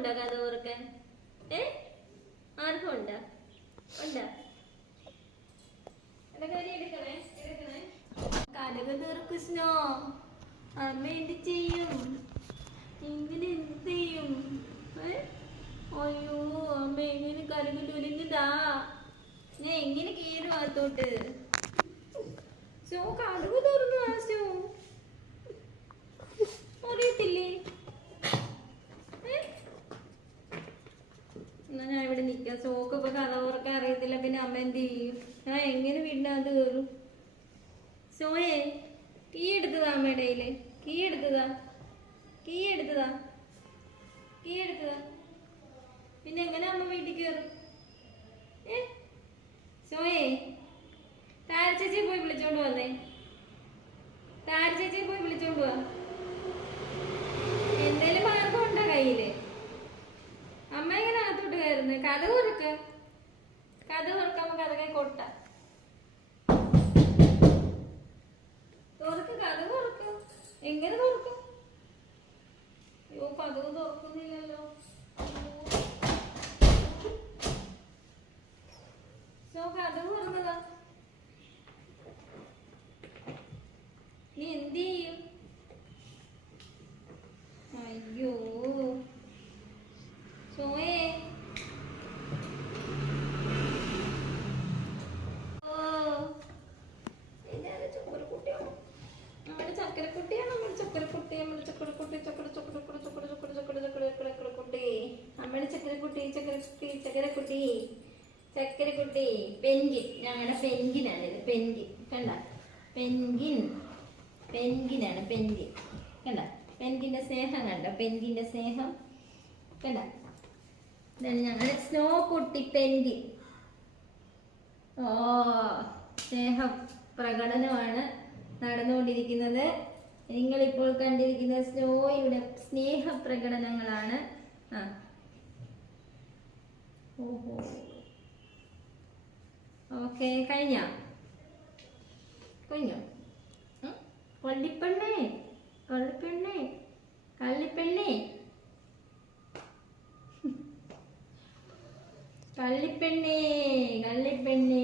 ഉണ്ടോ കഥ ഓർക്കാൻ? ആർക്കും ഉണ്ടോ? ഉണ്ടോ? എടുക്കണേ എടുക്കണേ. കഥക തീർക്ക് സ്നോ. അമ്മ എന്ത് ചെയ്യും? ഇങ്ങനെ എന്ത് ചെയ്യും? അയ്യോ അമ്മ എങ്ങനെ കരക് തുലിഞ്ഞതാ. ഞാൻ എങ്ങനെ കീറും അകത്തോട്ട്? കഥക് തുറന്നു ആശോ. അറിയത്തില്ലേ? എന്നാ ഞാൻ ഇവിടെ നിക്കാം. സോക്ക് ഇപ്പൊ കഥ തുറക്കാൻ അറിയത്തില്ല, പിന്നെ അമ്മ എന്ത് ചെയ്യും? ഞാൻ എങ്ങനെ വീടിനകത്ത് കയറും? സോയെ കീ എടുത്തതാ അമ്മയുടെ കയ്യില്. കീ എടുത്തതാ. കീ എടുത്തതാ. കീ എടുത്തതാ. പിന്നെ എങ്ങനെ അമ്മ വീട്ടിൽ കയറും? സോയെ താര ചേച്ചിയെ പോയി വിളിച്ചോണ്ട് വന്നേ. താര ചേച്ചിയെ പോയി വിളിച്ചോണ്ട് പോവാ. എന്തേലും മാർഗം ഉണ്ടോ കയ്യില്? അമ്മ എങ്ങനെ അകത്തോട്ട് കയറുന്നത്? കഥ തുറക്ക്. കഥ തുറക്കാമോ? കഥകെ കൊട്ട തുറക്ക്. കഥ തുറക്ക്. എങ്ങനെ തുറക്കും? അയ്യോ കഥ തുറക്കുന്നില്ലല്ലോ. കഥ തുറന്നതാ. നീ എന്ത് ചെയ്യും? അയ്യോ സോയേ. ചോരക്കുട്ടിയാണോ? നമ്മുടെ ചക്കരക്കുട്ടിയാണോ? നമ്മുടെ ചക്കരക്കുട്ടി. നമ്മുടെ ചക്കരക്കുട്ടി. ചക്കരക്കുട്ടി. നമ്മുടെ ചക്കരക്കുട്ടി. ചക്കരക്കുട്ടി. ചക്കരക്കുട്ടി. ചക്കരക്കുട്ടി. പെൻഗിൻ. ഞങ്ങളുടെ പെൻഗിനാണ് ഇത്. പെൻഗിൻ കണ്ട. പെൻഗിൻ. പെൻഗിനാണ് പെൻഗിൻ. കണ്ട പെൻഗിന്റെ സ്നേഹം കണ്ട. പെൻഗിന്റെ സ്നേഹം കണ്ട. ഇതാണ് ഞങ്ങളുടെ സ്നോ കുട്ടി പെൻഗിൻ. സ്നേഹ പ്രകടനമാണ് നടന്നുകൊണ്ടിരിക്കുന്നത്. നിങ്ങളിപ്പോൾ കണ്ടിരിക്കുന്ന സ്നോയുടെ സ്നേഹ പ്രകടനങ്ങളാണ്. ഓഹോ ഓക്കെ കഴിഞ്ഞോ? കള്ളിപ്പെണ്ണേ. കള്ളിപ്പെണ്ണേ. കള്ളിപ്പെണ്ണേ. കള്ളിപ്പെണ്ണേ. കള്ളിപ്പെണ്ണേ.